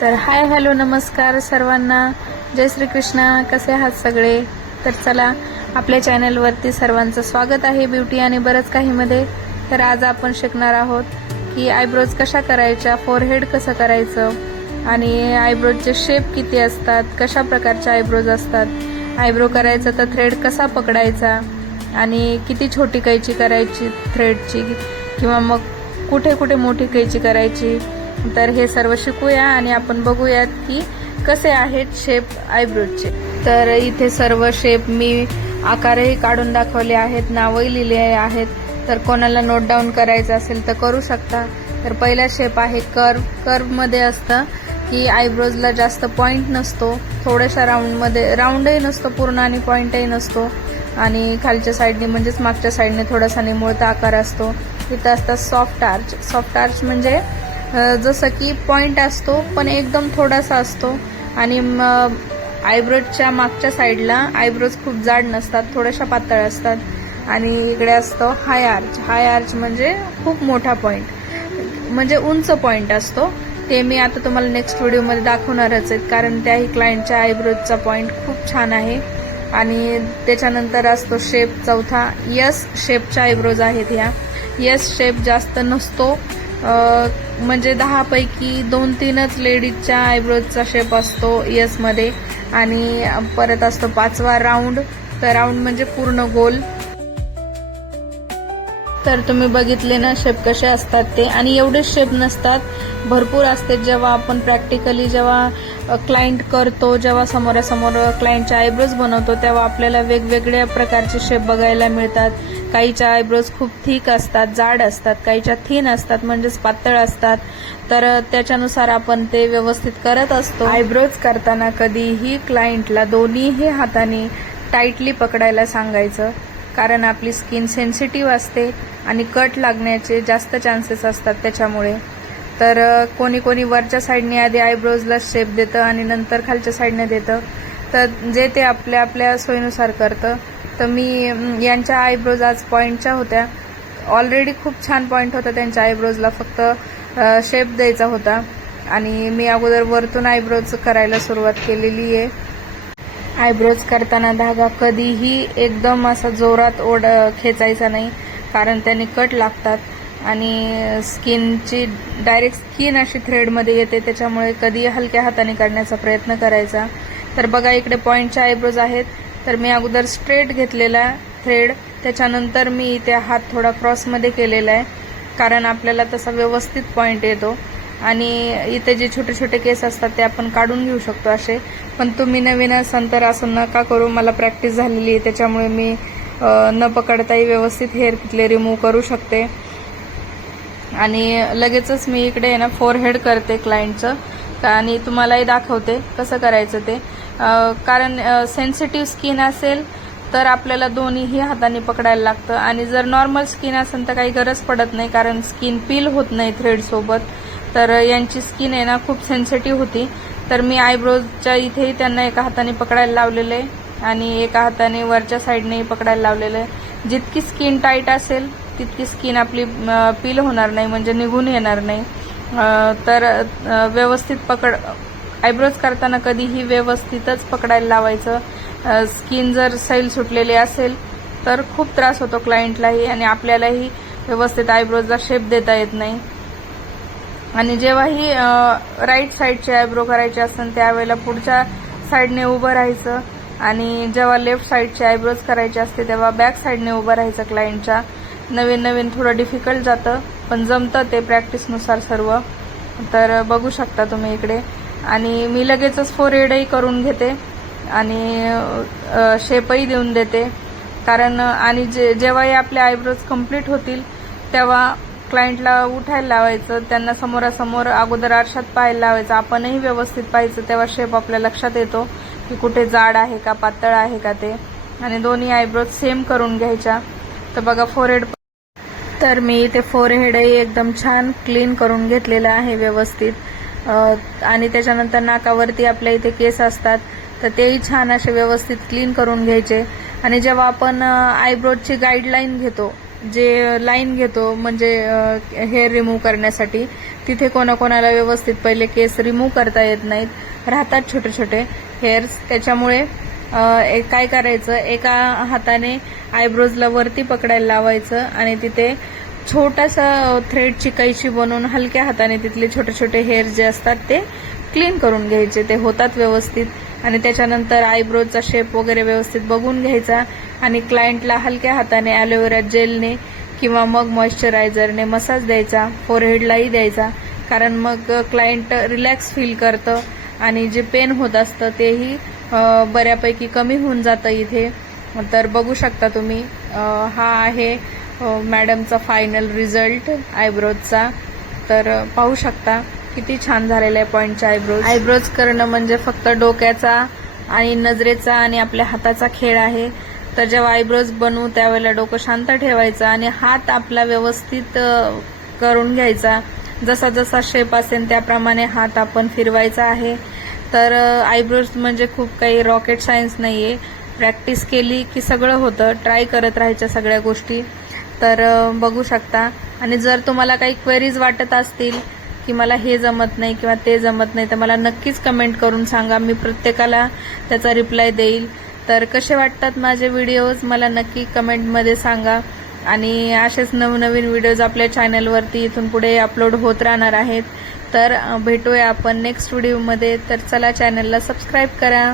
तर hi hello नमस्कार सर्वांना. जय श्री कृष्णा कसे आहात सगळे? तर चला आपल्या चॅनलवरती सर्वांचं स्वागत आहे ब्युटी आणि बरंच काहीमध्ये. तर आज आपण शिकणार आहोत की आयब्रोज कशा करायच्या फोरहेड कसं करायचं आणि आयब्रोजचे शेप किती असतात कशा प्रकारचे आयब्रोज असतात. आयब्रो करायचं तर थ्रेड कसा पकडायचा आणि किती छोटी कैची करायची थ्रेडची किंवा मग कुठे कुठे मोठी कैची करायची तर हे सर्व शिकूया आणि आपण बघूयात की कसे आहेत शेप आयब्रोजचे तर इथे सर्व शेप मी आकारही काढून दाखवले आहेत नावही लिहिले आहेत. तर कोणाला नोट डाऊन करायचं असेल तर करू शकता. तर पहिला शेप आहे कर्व कर्वमध्ये असतं की आयब्रोजला जास्त पॉईंट नसतो. थोड्याशा राऊंडमध्ये राऊंडही नसतो पूर्ण आणि पॉईंटही नसतो. आणि खालच्या साईडने म्हणजेच मागच्या साईडने थोडासा निमुळता आकार असतो. इथं असतात सॉफ्ट आर्च सॉफ्ट आर्च म्हणजे जसं की पॉइंट असतो पण एकदम थोडासा असतो. आणि आयब्रोजच्या मागच्या साईडला आयब्रोज खूप जाड नसतात थोड्याशा पातळ असतात. आणि इकडे असतो हाय आर्च हाय आर्च म्हणजे खूप मोठा पॉइंट म्हणजे उंच पॉइंट असतो. ते मी आता तुम्हाला नेक्स्ट व्हिडिओमध्ये दाखवणारच आहेत कारण त्याही क्लायंटच्या आयब्रोजचा पॉइंट खूप छान आहे. आणि त्याच्यानंतर असतो शेप चौथा. यस शेपच्या आयब्रोज आहेत ह्या. यस शेप जास्त नसतो. म्हणजे दहापैकी दोन तीनच लेडीजच्या आयब्रोजचा शेप असतो यसमध्ये आणि परत असतो पाचवा राऊंड तर राऊंड म्हणजे पूर्ण गोल. तर तुम्ही बघितले ना शेप कसे असतात ते. आणि एवढे शेप नसतात. भरपूर असते जेव्हा आपण प्रॅक्टिकली जेव्हा क्लायंट करतो जेव्हा समोरासमोर क्लायंटचे आयब्रोज बनवतो तेव्हा आपल्याला वेगवेगळ्या प्रकारचे शेप बघायला मिळतात. काहीच्या आयब्रोज खूप थिक असतात जाड असतात काहीच्या थिन असतात म्हणजेच पातळ असतात. तर त्याच्यानुसार आपण ते व्यवस्थित करत असतो. आयब्रोज करताना कधीही क्लायंटला दोन्हीही हाताने टाईटली पकडायला सांगायचं. कारण आपली स्किन सेन्सिटिव्ह असते आणि कट लागण्याचे जास्त चान्सेस असतात त्याच्यामुळे. तर कोणी कोणी वरच्या साईडने आधी आयब्रोजला शेप देतं आणि नंतर खालच्या साईडने देतं. तर जे ते आपल्या आपल्या सोयीनुसार करतं. तर मी यांच्या आयब्रोज आज पॉईंटच्या होत्या. ऑलरेडी खूप छान पॉईंट होता त्यांच्या आयब्रोजला फक्त शेप द्यायचा होता. आणि मी अगोदर वरतून आयब्रोज करायला सुरुवात केलेली आहे. आयब्रोज करताना धागा कधीही एकदम असा जोरात ओढ खेचायचा नाही. कारण त्याने कट लागतात. आणि स्किनची डायरेक्ट स्किन अशी थ्रेडमध्ये येते. त्याच्यामुळे कधी हलक्या हाताने काढण्याचा प्रयत्न करायचा. तर बघा इकडे पॉईंटच्या आयब्रोज आहेत. तर मी अगोदर स्ट्रेट घेतलेला थ्रेड त्याच्यानंतर मी इथे हात थोडा क्रॉसमध्ये केलेला आहे. कारण आपल्याला तसा व्यवस्थित पॉईंट येतो. आणि इथे जे छोटे छोटे केस असतात ते आपण काढून घेऊ शकतो असे. पण तुम्ही नवीन असाल तर असं नका करू. मला प्रॅक्टिस झालेली आहे. त्याच्यामुळे मी न पकडताही व्यवस्थित हेअर किटले रिमूव्ह करू शकते. आणि लगेचच मी इकडे आहे ना फोरहेड करते क्लायंटचं आणि तुम्हालाही दाखवते कसं करायचं ते. कारण सेन्सिटिव्ह स्किन असेल तर आपल्याला दोन्हीही हाताने पकडायला लागतं. आणि जर नॉर्मल स्किन असेल तर काही गरज पडत नाही कारण स्किन पील होत नाही थ्रेडसोबत तर यांची स्किन आहे ना खूप सेन्सिटिव्ह होती. तर मी आयब्रोजच्या इथेही त्यांना एका हाताने पकडायला लावलेलं आहे. आणि एका हाताने वरच्या साईडनेही पकडायला लावलेलं आहे. जितकी स्किन टाईट असेल तितकी स्किन आपली पील होणार नाही म्हणजे निघून येणार नाही. तर व्यवस्थित पकड आयब्रोज करताना कधीही व्यवस्थितच पकडायला लावायचं. स्किन जर सैल सुटलेली असेल तर खूप त्रास होतो क्लायंटलाही आणि आपल्यालाही व्यवस्थित आयब्रोजला शेप देता येत नाही. आणि जेव्हाही राईट साईडचे आयब्रो करायचे असतात त्यावेळेला पुढच्या साईडने उभं राहायचं. आणि जेव्हा लेफ्ट साईडचे आयब्रोज करायचे असते तेव्हा बॅक साईडने उभं राहायचं क्लायंटच्या. नवीन नवीन थोडं डिफिकल्ट जातं पण जमतं ते प्रॅक्टिसनुसार सर्व. तर बघू शकता तुम्ही इकडे. आणि मी लगेचच फोर हेडही करून घेते. आणि शेपही देऊन देते. कारण आणि जे जेव्हाही आपले आयब्रोज कंप्लीट होतील तेव्हा क्लायंटला उठायला लावायचं त्यांना समोरासमोर अगोदर आरशात पाहायला लावायचं. आपणही व्यवस्थित पाहायचं तेव्हा शेप आपल्या लक्षात येतो की कुठे जाड आहे का पातळ आहे का ते. आणि दोन्ही आयब्रोज सेम करून घ्यायच्या. तर बघा फोरहेड तर मी इथे फोरहेडही एकदम छान क्लीन करून घेतलेलं आहे व्यवस्थित. आणि त्याच्यानंतर नाकावरती आपल्या इथे केस असतात तर तेही छान असे व्यवस्थित क्लीन करून घ्यायचे. आणि जेव्हा आपण आयब्रोजची गाईडलाईन घेतो जे लाईन घेतो म्हणजे हेअर रिमूव्ह करण्यासाठी तिथे कोणाकोणाला व्यवस्थित पहिले केस रिमूव्ह करता येत नाहीत. राहतात छोटे छोटे हेअर्स त्याच्यामुळे काय करायचं? एका हाताने आयब्रोजला वरती पकडायला लावायचं आणि तिथे छोटासा थ्रेडची कैची बनवून हलक्या हाताने तिथले छोटे छोटे हेअर जे असतात ते क्लीन करून घ्यायचे. ते होतात व्यवस्थित. आणि त्याच्यानंतर आयब्रोजचा शेप वगैरे व्यवस्थित बघून घ्यायचा. आणि क्लायंटला हलक्या हाताने ॲलोवेरा जेलने किंवा मग मॉइश्चरायझरने मसाज द्यायचा. फोरहेडलाही द्यायचा. कारण मग क्लायंट रिलॅक्स फील करतं. आणि जे पेन होत असतं तेही बऱ्यापैकी कमी होऊन जातं इथे. तर बघू शकता तुम्ही. हा आहे हो, मॅडमचा फायनल रिझल्ट आयब्रोजचा. तर पाहू शकता किती छान झालेला आहे पॉईंटच्या आयब्रोज. आयब्रोज करणं म्हणजे फक्त डोक्याचा आणि नजरेचा आणि आपल्या हाताचा खेळ आहे. तर जेव्हा आयब्रोज बनवू त्यावेळेला डोकं शांत ठेवायचं आणि हात आपला व्यवस्थित करून घ्यायचा. जसा जसा शेप असेल त्याप्रमाणे हात आपण फिरवायचा आहे. तर आयब्रोज म्हणजे खूप काही रॉकेट सायन्स नाहीये. प्रॅक्टिस केली की सगळं होतं. ट्राय करत राहायच्या सगळ्या गोष्टी. तर बघू शकता. आणि जर तुम्हाला काही क्वेरीज वाटत असतील की मला हे जमत नाही किंवा ते जमत नाही तर मला नक्कीच कमेंट करून सांगा. मी प्रत्येकाला त्याचा रिप्लाय देईल. तर कसे वाटतात माझे व्हिडिओज मला नक्की कमेंटमध्ये सांगा. आणि असेच नवनवीन व्हिडिओज आपल्या चॅनलवरती इथून पुढे अपलोड होत राहणार आहेत. तर भेटूया आपण नेक्स्ट व्हिडिओमध्ये तर चला चॅनलला सबस्क्राईब करा.